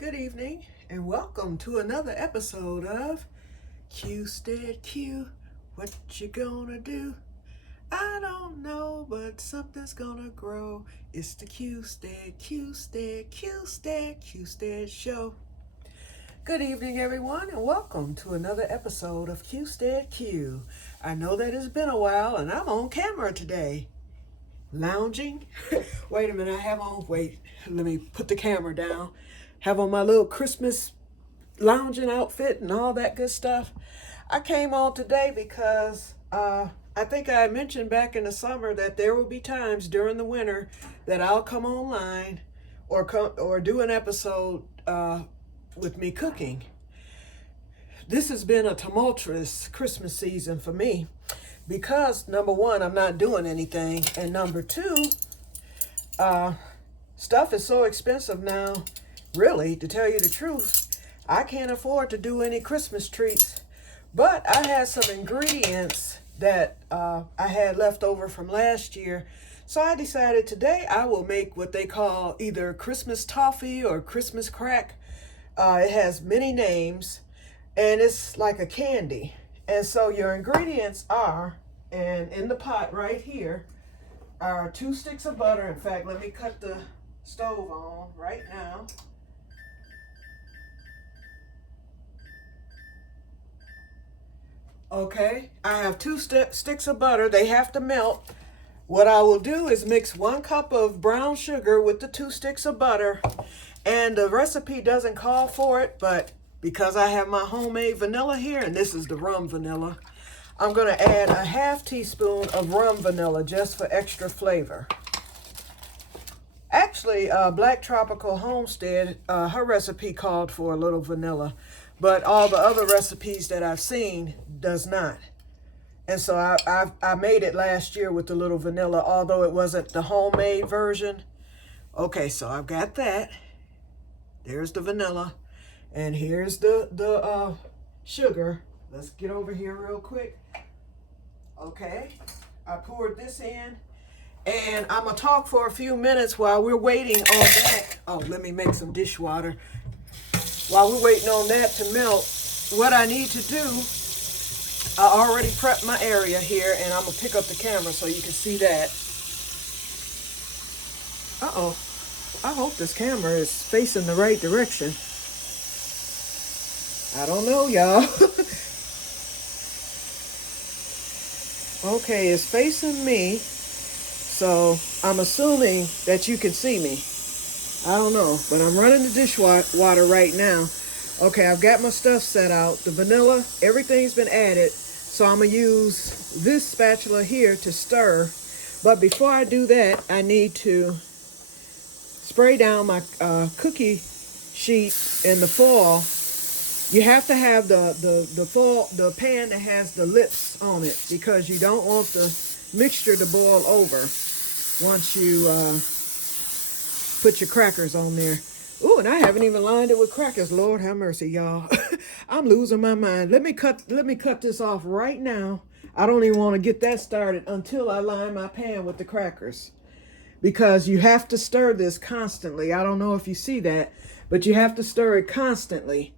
Good evening and welcome to another episode of Que-stead-Que. What you gonna do? I don't know, but something's gonna grow. It's the Que-stead show. Good evening, everyone, and welcome to another episode of Que-stead-Que. I know that it's been a while, and I'm on camera today. Lounging. Wait a minute, let me put the camera down. Have on my little Christmas lounging outfit and all that good stuff. I came on today because I think I mentioned back in the summer that there will be times during the winter that I'll come online or do an episode with me cooking. This has been a tumultuous Christmas season for me because number one, I'm not doing anything, and number two, stuff is so expensive now. Really, to tell you the truth, I can't afford to do any Christmas treats, but I had some ingredients that I had left over from last year. So I decided today I will make what they call either Christmas toffee or Christmas crack. It has many names and it's like a candy. And so your ingredients are, and in the pot right here, are 2 sticks of butter. In fact, let me cut the stove on right now. Okay, I have 2 sticks of butter. They have to melt. What I will do is mix 1 cup of brown sugar with the 2 sticks of butter. And the recipe doesn't call for it, but because I have my homemade vanilla here, and this is the rum vanilla, I'm going to add a ½ teaspoon of rum vanilla just for extra flavor. Actually, Black Tropical Homestead, her recipe called for a little vanilla, but all the other recipes that I've seen does not. And so I made it last year with the little vanilla, although it wasn't the homemade version. Okay, so I've got that. There's the vanilla, and here's the sugar. Let's get over here real quick. Okay, I poured this in. And I'm going to talk for a few minutes while we're waiting on that. Oh, let me make some dishwater. While we're waiting on that to melt, what I need to do, I already prepped my area here, and I'm going to pick up the camera so you can see that. Uh-oh. I hope this camera is facing the right direction. I don't know, y'all. Okay, it's facing me. So I'm assuming that you can see me. I don't know, but I'm running the dishwater right now. Okay, I've got my stuff set out. The vanilla, everything's been added. So I'm going to use this spatula here to stir. But before I do that, I need to spray down my cookie sheet in the foil. You have to have the pan that has the lips on it because you don't want the mixture to boil over once you put your crackers on there. Ooh, and I haven't even lined it with crackers. Lord have mercy, y'all. I'm losing my mind. Let me cut this off right now. I don't even want to get that started until I line my pan with the crackers. Because you have to stir this constantly. I don't know if you see that, but you have to stir it constantly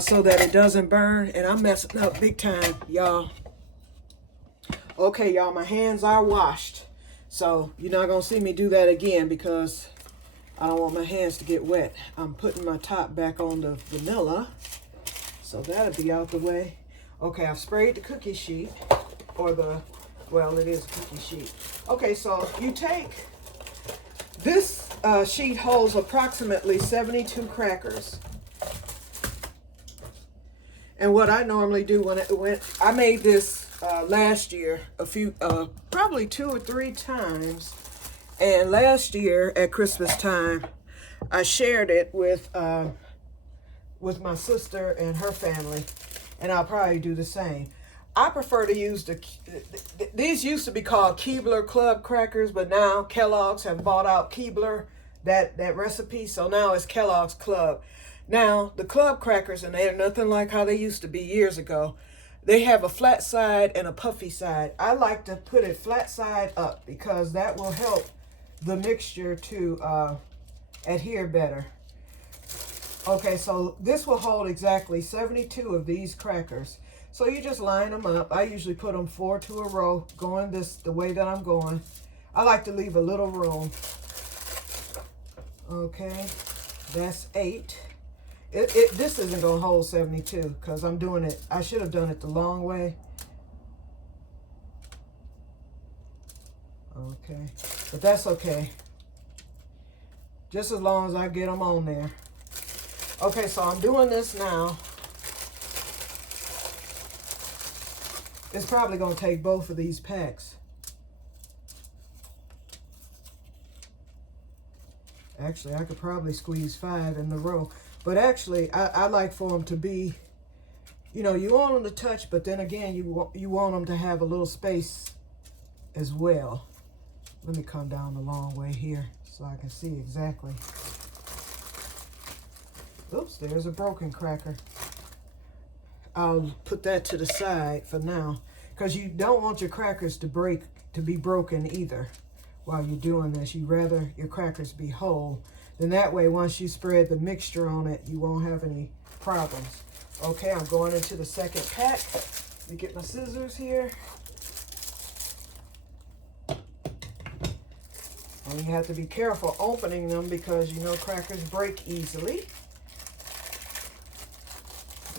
so that it doesn't burn. And I'm messing up big time, y'all. Okay, y'all, my hands are washed. So you're not going to see me do that again because I don't want my hands to get wet. I'm putting my top back on the vanilla. So that'll be out the way. Okay, I've sprayed the cookie sheet. Well, it is a cookie sheet. Okay, so you take, this sheet holds approximately 72 crackers. And what I normally do when I made this last year, probably 2 or 3 times. And last year at Christmas time, I shared it with my sister and her family, and I'll probably do the same. I prefer to use these used to be called Keebler Club crackers, but now Kellogg's have bought out Keebler, that recipe, so now it's Kellogg's Club. Now, the club crackers, and they're nothing like how they used to be years ago. They have a flat side and a puffy side. I like to put it flat side up because that will help the mixture to adhere better. Okay, so this will hold exactly 72 of these crackers. So you just line them up. I usually put them 4 to a row, going the way that I'm going. I like to leave a little room. Okay, that's 8. This isn't gonna hold 72 because I'm doing it. I should have done it the long way. Okay, but that's okay. Just as long as I get them on there. Okay, so I'm doing this now. It's probably gonna take both of these packs. Actually, I could probably squeeze 5 in the row. But actually, I like for them to be, you know, you want them to touch, but then again, you want them to have a little space as well. Let me come down the long way here so I can see exactly. Oops, there's a broken cracker. I'll put that to the side for now because you don't want your crackers to be broken either while you're doing this. You'd rather your crackers be whole. Then that way, once you spread the mixture on it, you won't have any problems. Okay, I'm going into the second pack. Let me get my scissors here. And you have to be careful opening them because you know crackers break easily.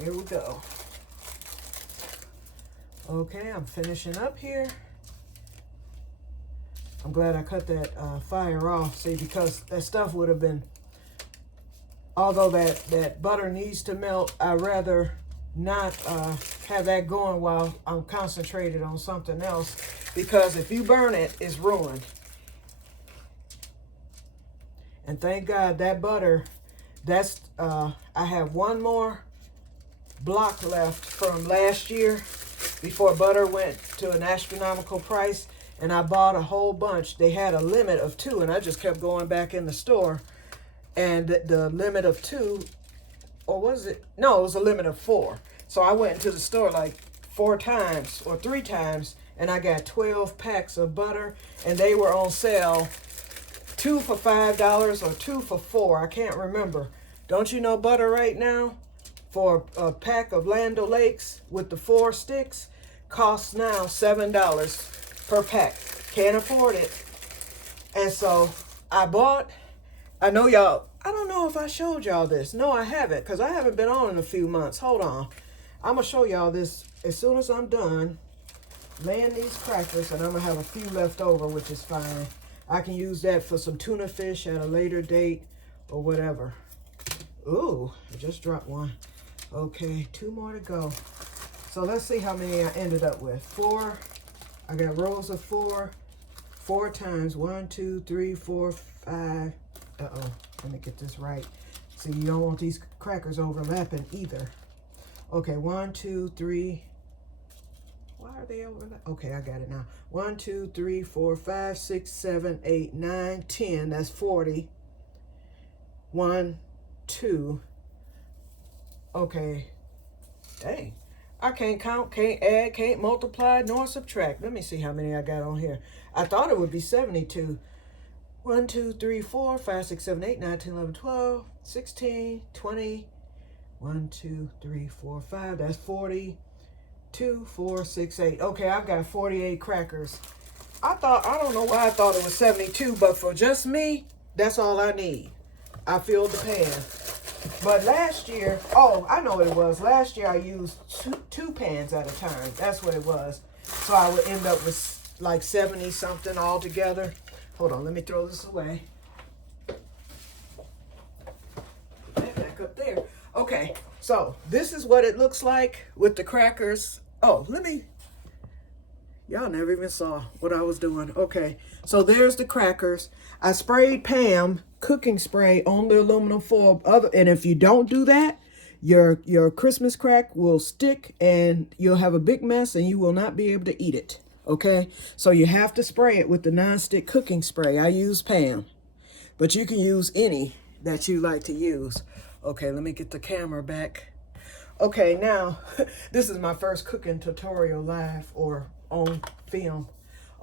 Here we go. Okay, I'm finishing up here. I'm glad I cut that fire off, see, because that stuff would have been, although that butter needs to melt, I'd rather not have that going while I'm concentrated on something else, because if you burn it, it's ruined. And thank God that butter, that's, I have one more block left from last year before butter went to an astronomical price. And I bought a whole bunch. They had a limit of 2, and I just kept going back in the store. And the limit of 2, or was it? No, it was a limit of 4. So I went into the store like 4 times or 3 times, and I got 12 packs of butter, and they were on sale, 2 for $5 or 2 for $4. I can't remember. Don't you know butter right now for a pack of Land O'Lakes with the 4 sticks costs now $7 per pack. Can't afford it. And so I bought, I know y'all, I don't know if I showed y'all this. No, I haven't, because I haven't been on in a few months. Hold on. I'm going to show y'all this as soon as I'm done laying these crackers, and I'm going to have a few left over, which is fine. I can use that for some tuna fish at a later date or whatever. Ooh, I just dropped one. Okay, 2 more to go. So let's see how many I ended up with. 4. I got rows of 4, 4 times. 1, 2, 3, 4, 5. Uh-oh, let me get this right. See, you don't want these crackers overlapping either. Okay, 1, 2, 3. Why are they overlapping? Okay, I got it now. 1, 2, 3, 4, 5, 6, 7, 8, 9, 10. That's 40. 1, 2. Okay. Dang. I can't count, can't add, can't multiply, nor subtract. Let me see how many I got on here. I thought it would be 72. 1, 2, 3, 4, 5, 6, 7, 8, 9, 10, 11, 12, 16, 20. 1, 2, 3, 4, 5. That's 40. 2, 4, 6, 8. Okay, I've got 48 crackers. I don't know why I thought it was 72, but for just me, that's all I need. I filled the pan. But last year, oh, I know what it was. Last year I used two pans at a time. That's what it was. So I would end up with like 70 something altogether. Hold on, let me throw this away. Back up there. Okay, so this is what it looks like with the crackers. Oh, y'all never even saw what I was doing. Okay, so there's the crackers. I sprayed Pam cooking spray on the aluminum foil. And if you don't do that, your Christmas crack will stick and you'll have a big mess and you will not be able to eat it. Okay, so you have to spray it with the nonstick cooking spray. I use Pam, but you can use any that you like to use. Okay, let me get the camera back. Okay, now this is my first cooking tutorial live or on film.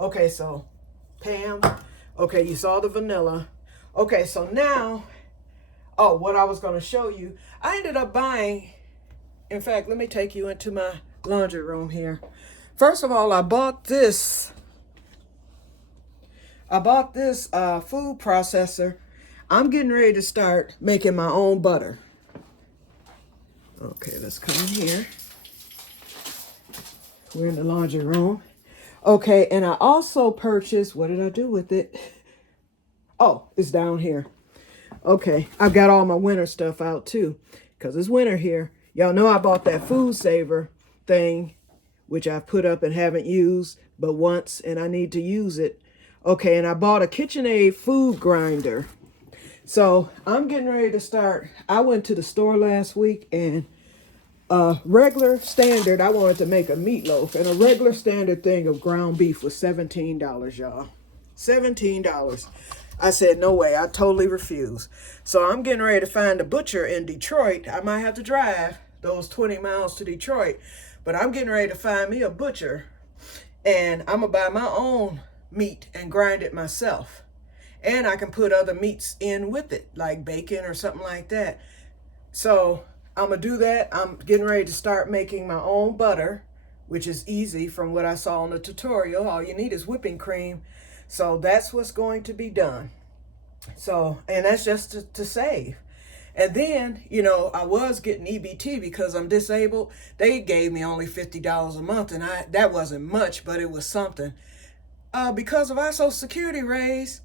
Okay, so Pam, okay, you saw the vanilla. Okay, so now Oh, what I was going to show you, I ended up buying, in fact, let me take you into my laundry room here. First of all, I bought this food processor. I'm getting ready to start making my own butter. Okay, let's come in here. We're in the laundry room. Okay, and I also purchased, what did I do with it? Oh, it's down here. Okay, I've got all my winter stuff out too, because it's winter here. Y'all know I bought that food saver thing, which I've put up and haven't used but once, and I need to use it. Okay, and I bought a KitchenAid food grinder. So I'm getting ready to start. I went to the store last week, and regular standard, I wanted to make a meatloaf, and a regular standard thing of ground beef was $17, y'all. $17. I said, no way, I totally refuse. So I'm getting ready to find a butcher in Detroit. I might have to drive those 20 miles to Detroit, but I'm getting ready to find me a butcher, and I'm gonna buy my own meat and grind it myself. And I can put other meats in with it, like bacon or something like that. So I'm gonna do that. I'm getting ready to start making my own butter, which is easy from what I saw in the tutorial. All you need is whipping cream. So that's what's going to be done. So, and that's just to save. And then, you know, I was getting EBT because I'm disabled. They gave me only $50 a month, and that wasn't much, but it was something. Because of our Social Security raise,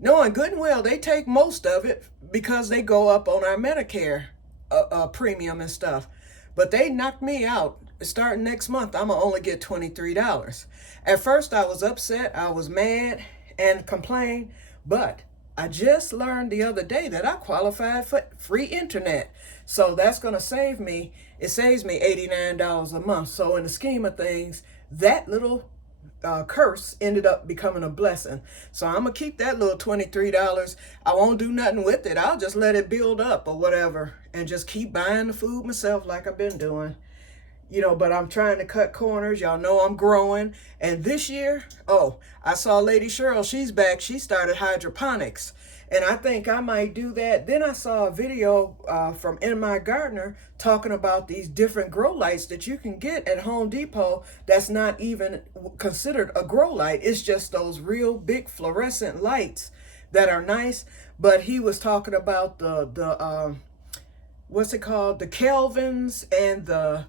knowing good and well, they take most of it because they go up on our Medicare premium and stuff. But they knocked me out. Starting next month, I'm gonna only get $23. At first, I was upset, I was mad and complained, but I just learned the other day that I qualified for free internet. So that's gonna save me, it saves me $89 a month. So in the scheme of things, that little curse ended up becoming a blessing. So I'm gonna keep that little $23. I won't do nothing with it. I'll just let it build up or whatever and just keep buying the food myself like I've been doing. You know, but I'm trying to cut corners. Y'all know I'm growing. And this year, oh, I saw Lady Cheryl, she's back. She started hydroponics. And I think I might do that. Then I saw a video from In My Gardener talking about these different grow lights that you can get at Home Depot that's not even considered a grow light. It's just those real big fluorescent lights that are nice. But he was talking about the what's it called? The Kelvins and the...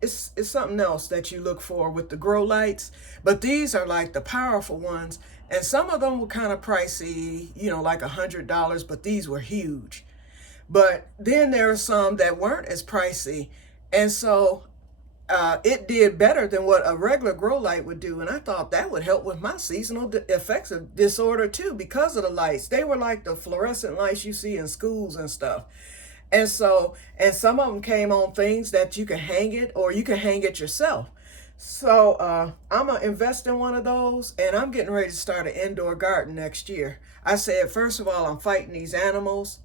It's something else that you look for with the grow lights, but these are like the powerful ones, and some of them were kind of pricey, you know, like $100, but these were huge. But then there are some that weren't as pricey, and so it did better than what a regular grow light would do, and I thought that would help with my seasonal affective disorder too because of the lights. They were like the fluorescent lights you see in schools and stuff. And so, and some of them came on things that you can hang it or you can hang it yourself. So I'm going to invest in one of those, and I'm getting ready to start an indoor garden next year. I said, first of all, I'm fighting these animals.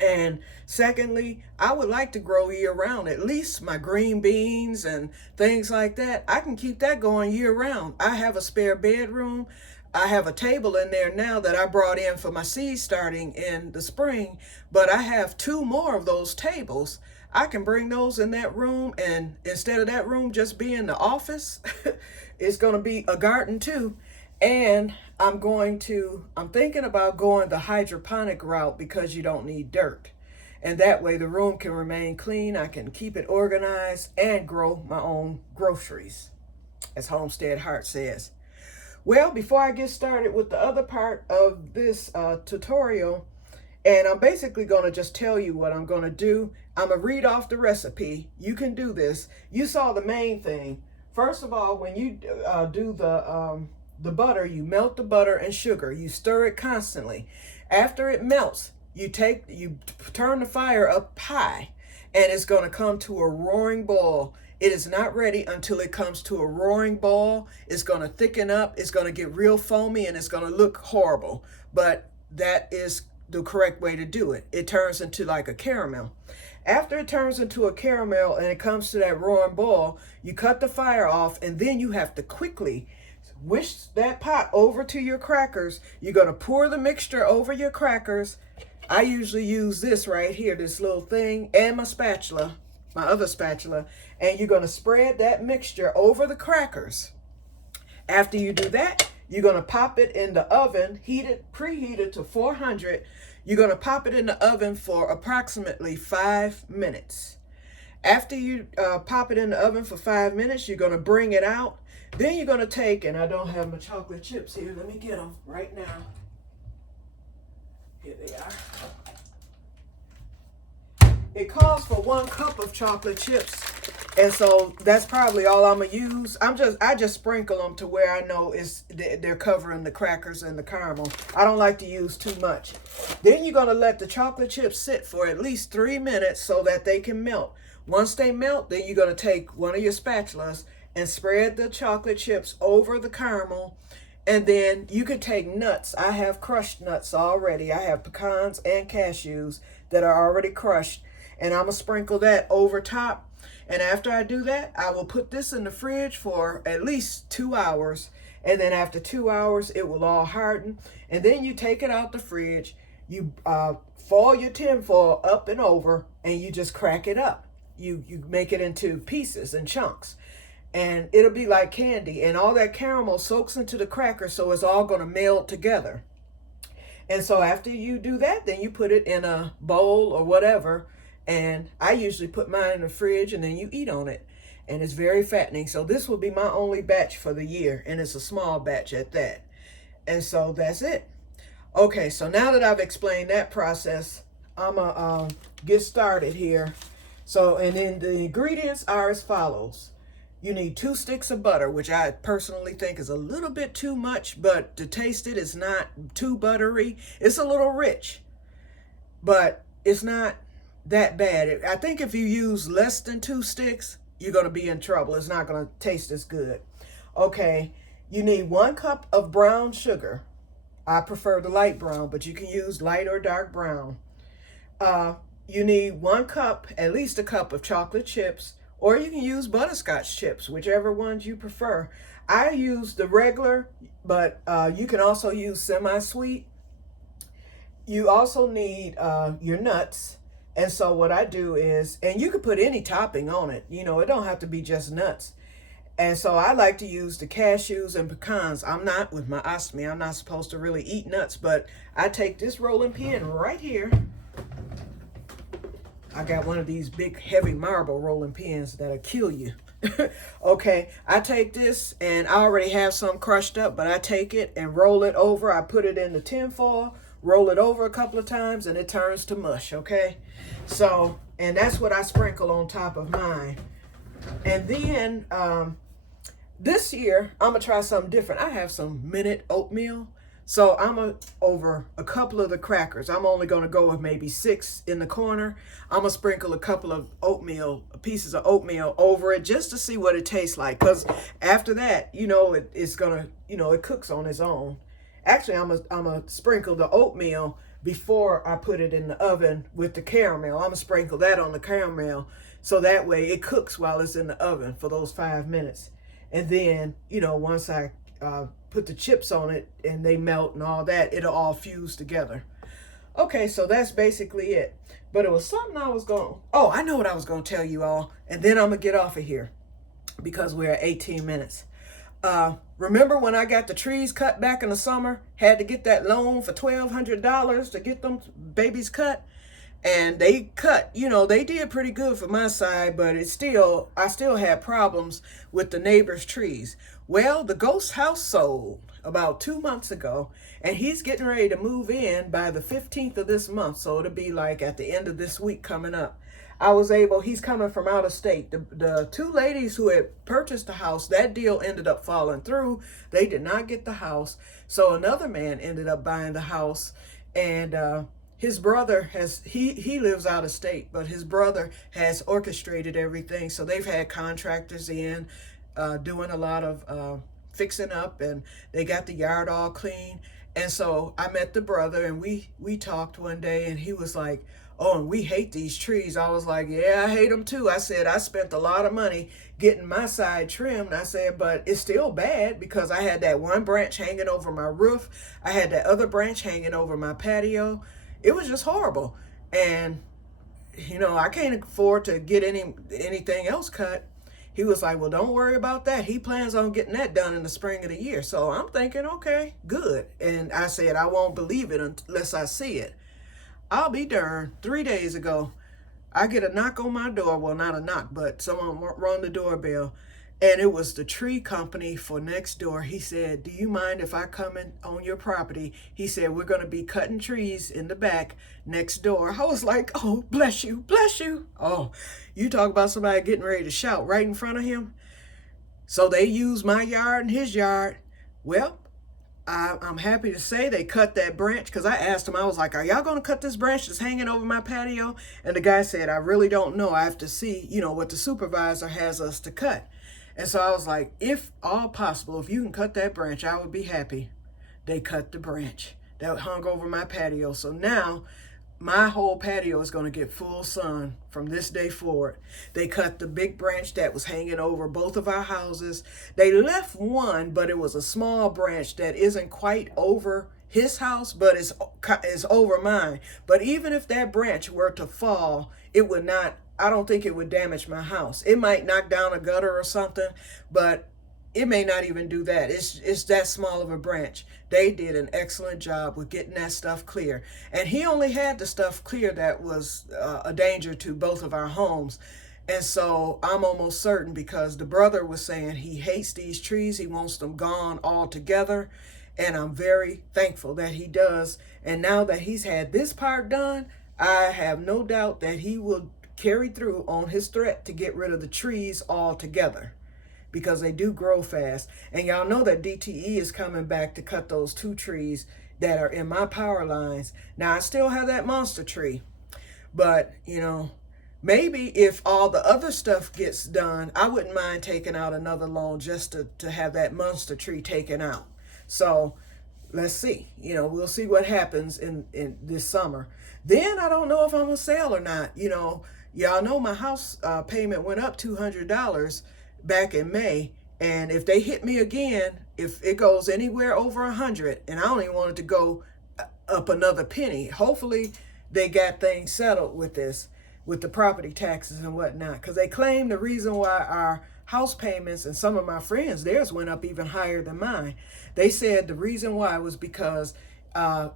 And secondly, I would like to grow year round, at least my green beans and things like that. I can keep that going year round. I have a spare bedroom. I have a table in there now that I brought in for my seed starting in the spring, but I have 2 more of those tables. I can bring those in that room, and instead of that room just being the office, it's going to be a garden too. And I'm thinking about going the hydroponic route because you don't need dirt. And that way the room can remain clean. I can keep it organized and grow my own groceries, as Homestead Heart says. Well, before I get started with the other part of this tutorial, and I'm basically going to just tell you what I'm going to do. I'm going to read off the recipe. You can do this. You saw the main thing. First of all, when you do the butter, you melt the butter and sugar. You stir it constantly. After it melts, you turn the fire up high, and it's going to come to a roaring boil. It is not ready until it comes to a roaring boil. It's going to thicken up. It's going to get real foamy, and it's going to look horrible. But that is the correct way to do it. It turns into like a caramel. After it turns into a caramel and it comes to that roaring boil, you cut the fire off, and then you have to quickly whisk that pot over to your crackers. You're going to pour the mixture over your crackers, I usually use this right here, this little thing, and my spatula, my other spatula, and you're going to spread that mixture over the crackers. After you do that, you're going to pop it in the oven, preheated to 400. You're going to pop it in the oven for approximately 5 minutes. After you pop it in the oven for 5 minutes, you're going to bring it out. Then you're going to take, and I don't have my chocolate chips here. Let me get them right now. Here they are. It calls for 1 cup of chocolate chips. And so that's probably all I'm gonna use. I just sprinkle them to where I know they're covering the crackers and the caramel. I don't like to use too much. Then you're gonna let the chocolate chips sit for at least 3 minutes so that they can melt. Once they melt, then you're gonna take one of your spatulas and spread the chocolate chips over the caramel. And then you can take nuts. I have crushed nuts already. I have pecans and cashews that are already crushed. And I'm gonna sprinkle that over top. And after I do that, I will put this in the fridge for at least 2 hours. And then after 2 hours, it will all harden. And then you take it out the fridge. You foil your tin foil up and over, and you just crack it up. You make it into pieces and chunks. And it'll be like candy. And all that caramel soaks into the cracker, so it's all going to meld together. And so after you do that, then you put it in a bowl or whatever. And I usually put mine in the fridge and then you eat on it. And it's very fattening. So this will be my only batch for the year. And it's a small batch at that. And so that's it. Okay, so now that I've explained that process, I'm going to get started here. So, and then the ingredients are as follows. You need 2 sticks of butter, which I personally think is a little bit too much. But to taste it, it's not too buttery. It's a little rich. But it's not that bad. I think if you use less than 2 sticks, you're going to be in trouble. It's not going to taste as good. Okay, you need 1 cup of brown sugar. I prefer the light brown, but you can use light or dark brown. You need 1 cup, at least a cup of chocolate chips, or you can use butterscotch chips, whichever ones you prefer. I use the regular, but you can also use semi-sweet. You also need your nuts. And so what I do is, and you can put any topping on it. You know, it don't have to be just nuts. And so I like to use the cashews and pecans. I'm not, with my ostomy, I'm not supposed to really eat nuts, but I take this rolling pin right here. I got one of these big heavy marble rolling pins that'll kill you. Okay, I take this, and I already have some crushed up, but I take it and roll it over. I put it in the tin foil, roll it over a couple of times, and it turns to mush, okay? So, and that's what I sprinkle on top of mine. And then this year, I'm going to try something different. I have some minute oatmeal. So over a couple of the crackers. I'm only going to go with maybe 6 in the corner. I'm going to sprinkle a couple of pieces of oatmeal over it just to see what it tastes like. Because after that, you know, it's going to, you know, it cooks on its own. Actually, I'm going to sprinkle the oatmeal before I put it in the oven with the caramel. I'm going to sprinkle that on the caramel so that way it cooks while it's in the oven for those 5 minutes. And then, you know, once I put the chips on it and they melt and all that, it'll all fuse together. Okay, so that's basically it. But it was something I know what I was going to tell you all. And then I'm going to get off of here because we're at 18 minutes. Remember when I got the trees cut back in the summer? Had to get that loan for $1,200 to get them babies cut. And they cut, you know, they did pretty good for my side, but I still had problems with the neighbor's trees. Well, the ghost house sold about 2 months ago, and he's getting ready to move in by the 15th of this month. So it'll be like at the end of this week coming up. He's coming from out of state. The 2 ladies who had purchased the house, that deal ended up falling through. They did not get the house. So another man ended up buying the house, and his brother he lives out of state, but his brother has orchestrated everything. So they've had contractors in doing a lot of fixing up, and they got the yard all clean. And so I met the brother, and we talked one day, and he was like, "Oh, and we hate these trees." I was like, "Yeah, I hate them too." I said, "I spent a lot of money getting my side trimmed." I said, "But it's still bad because I had that one branch hanging over my roof. I had that other branch hanging over my patio. It was just horrible. And I can't afford to get anything else cut. He was like, well, don't worry about that. He plans on getting that done in the spring of the year. So I'm thinking, okay, good. And I said, I won't believe it unless I see it. I'll be darned. 3 days ago, I get a knock on my door. Well, not a knock, but someone rung the doorbell. And it was the tree company for next door. He said, do you mind if I come in on your property? He said, we're going to be cutting trees in the back next door. I was like, oh, bless you, bless you. Oh, you talk about somebody getting ready to shout right in front of him. So they used my yard and his yard. Well, I'm happy to say they cut that branch, because I asked him, I was like, are y'all going to cut this branch that's hanging over my patio? And the guy said, I really don't know. I have to see, what the supervisor has us to cut. And so I was like, if all possible, if you can cut that branch, I would be happy. They cut the branch that hung over my patio. So now my whole patio is going to get full sun from this day forward. They cut the big branch that was hanging over both of our houses. They left one, but it was a small branch that isn't quite over his house, but is over mine. But even if that branch were to fall, it would not, I don't think it would damage my house. It might knock down a gutter or something, but it may not even do that. It's that small of a branch. They did an excellent job with getting that stuff clear. And he only had the stuff clear that was a danger to both of our homes. And so I'm almost certain, because the brother was saying he hates these trees. He wants them gone altogether. And I'm very thankful that he does. And now that he's had this part done, I have no doubt that he will carry through on his threat to get rid of the trees altogether, because they do grow fast. And y'all know that DTE is coming back to cut those 2 trees that are in my power lines. Now, I still have that monster tree, but maybe if all the other stuff gets done, I wouldn't mind taking out another loan just to have that monster tree taken out. So let's see, we'll see what happens in this summer. Then I don't know if I'm gonna sell or not. Y'all know my house payment went up $200 back in May. And if they hit me again, if it goes anywhere over 100, and I don't even want it to go up another penny, hopefully they got things settled with this, with the property taxes and whatnot. Because they claim the reason why our house payments, and some of my friends, theirs went up even higher than mine. They said the reason why was because the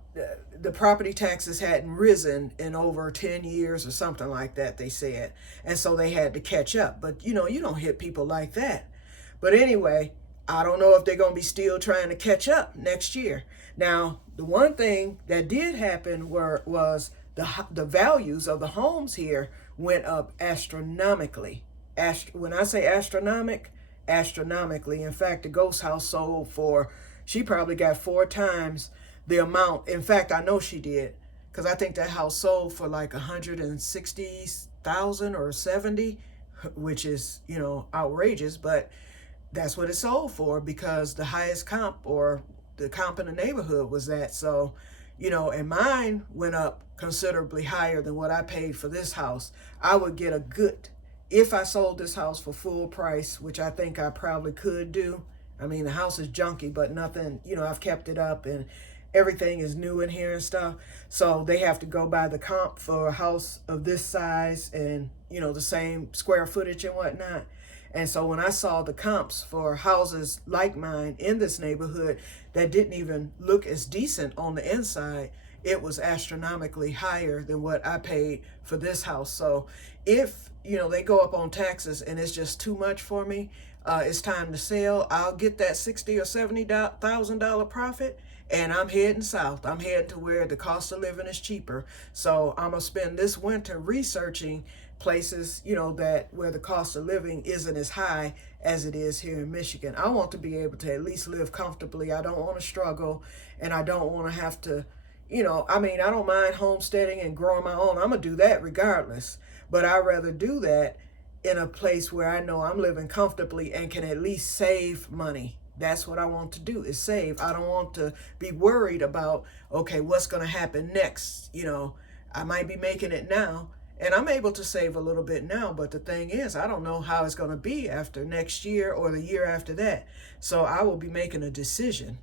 property taxes hadn't risen in over 10 years or something like that, they said. And so they had to catch up. But, you don't hit people like that. But anyway, I don't know if they're going to be still trying to catch up next year. Now, the one thing that did happen was the values of the homes here went up astronomically. When I say astronomically. In fact, the ghost house sold for, she probably got 4 times the amount. In fact, I know she did, because I think that house sold for like 160,000 or 70, which is, outrageous, but that's what it sold for, because the highest comp, or the comp in the neighborhood, was that. So, and mine went up considerably higher than what I paid for this house. I would get a good, if I sold this house for full price, which I think I probably could do. I mean, the house is junky, but nothing, I've kept it up, and everything is new in here and stuff. So they have to go by the comp for a house of this size and, the same square footage and whatnot. And so when I saw the comps for houses like mine in this neighborhood that didn't even look as decent on the inside, it was astronomically higher than what I paid for this house. So if, they go up on taxes and it's just too much for me, it's time to sell, I'll get that $60,000 or $70,000 profit, and I'm heading south. I'm heading to where the cost of living is cheaper. So I'm gonna spend this winter researching places, that where the cost of living isn't as high as it is here in Michigan. I want to be able to at least live comfortably. I don't want to struggle, and I don't want to have to, I don't mind homesteading and growing my own. I'm gonna do that regardless, but I'd rather do that in a place where I know I'm living comfortably and can at least save money. That's what I want to do, is save. I don't want to be worried about, okay, what's going to happen next? I might be making it now, and I'm able to save a little bit now, but the thing is, I don't know how it's going to be after next year or the year after that. So I will be making a decision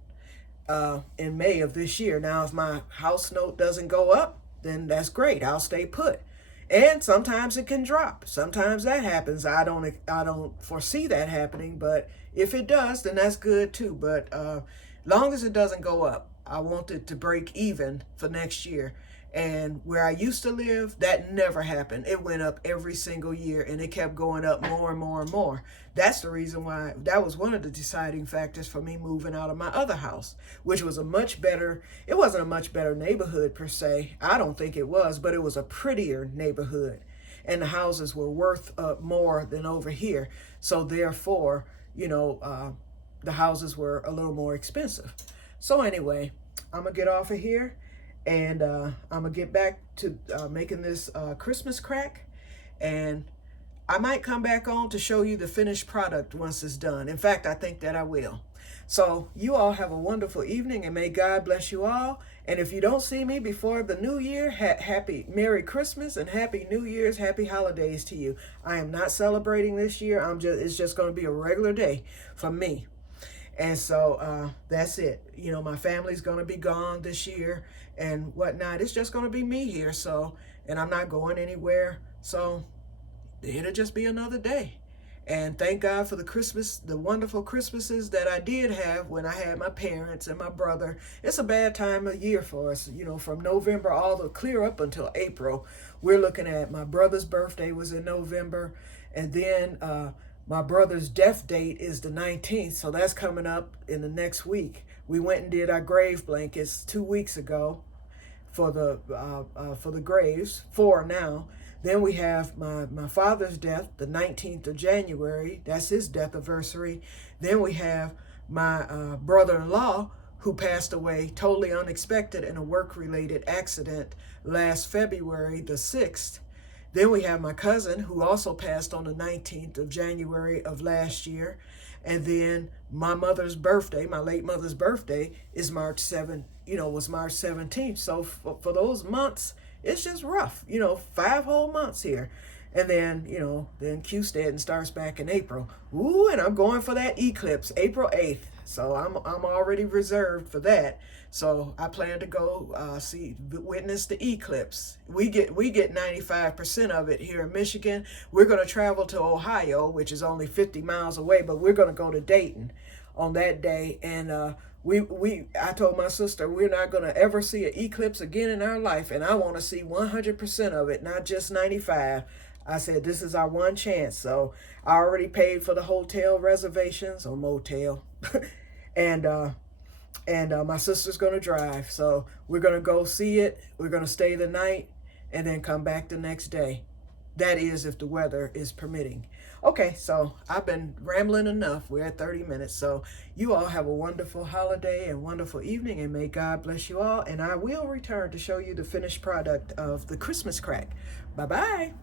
in May of this year. Now, if my house note doesn't go up, then that's great. I'll stay put. And sometimes it can drop. Sometimes that happens. I don't foresee that happening, but if it does, then that's good too. But long as it doesn't go up, I want it to break even for next year. And where I used to live, that never happened. It went up every single year, and it kept going up more and more and more. That's the reason why, that was one of the deciding factors for me moving out of my other house, which was a much better, it wasn't a much better neighborhood per se. I don't think it was, but it was a prettier neighborhood. And the houses were worth more than over here. So therefore, the houses were a little more expensive. So anyway, I'm going to get off of here. And I'm going to get back to making this Christmas crack. And I might come back on to show you the finished product once it's done. In fact, I think that I will. So you all have a wonderful evening, and may God bless you all. And if you don't see me before the new year, happy Merry Christmas and Happy New Year's, Happy Holidays to you. I am not celebrating this year. It's just going to be a regular day for me. And so that's it. My family's going to be gone this year and whatnot. It's just going to be me here. So, and I'm not going anywhere. So it'll just be another day. And thank God for the wonderful Christmases that I did have when I had my parents and my brother. It's a bad time of year for us, from November all the clear up until April. We're looking at my brother's birthday was in November. And then my brother's death date is the 19th, so that's coming up in the next week. We went and did our grave blankets 2 weeks ago for the graves, 4 now. Then we have my father's death, the 19th of January. That's his death anniversary. Then we have my brother-in-law, who passed away totally unexpected in a work-related accident last February the 6th. Then we have my cousin, who also passed on the 19th of January of last year. And then my mother's birthday, my late mother's birthday, is March 17th. So for those months, it's just rough, 5 whole months here. And then, then Que-stead starts back in April. Ooh, and I'm going for that eclipse, April 8th. So I'm already reserved for that. So I plan to go witness the eclipse. We get 95% of it here in Michigan. We're going to travel to Ohio, which is only 50 miles away, but we're going to go to Dayton on that day. And I told my sister we're not going to ever see an eclipse again in our life, and I want to see 100% of it, not just 95. I said this is our one chance. So I already paid for the hotel reservations or motel. and my sister's going to drive. So we're going to go see it. We're going to stay the night and then come back the next day. That is, if the weather is permitting. Okay, so I've been rambling enough. We're at 30 minutes. So you all have a wonderful holiday and wonderful evening, and may God bless you all. And I will return to show you the finished product of the Christmas crack. Bye-bye.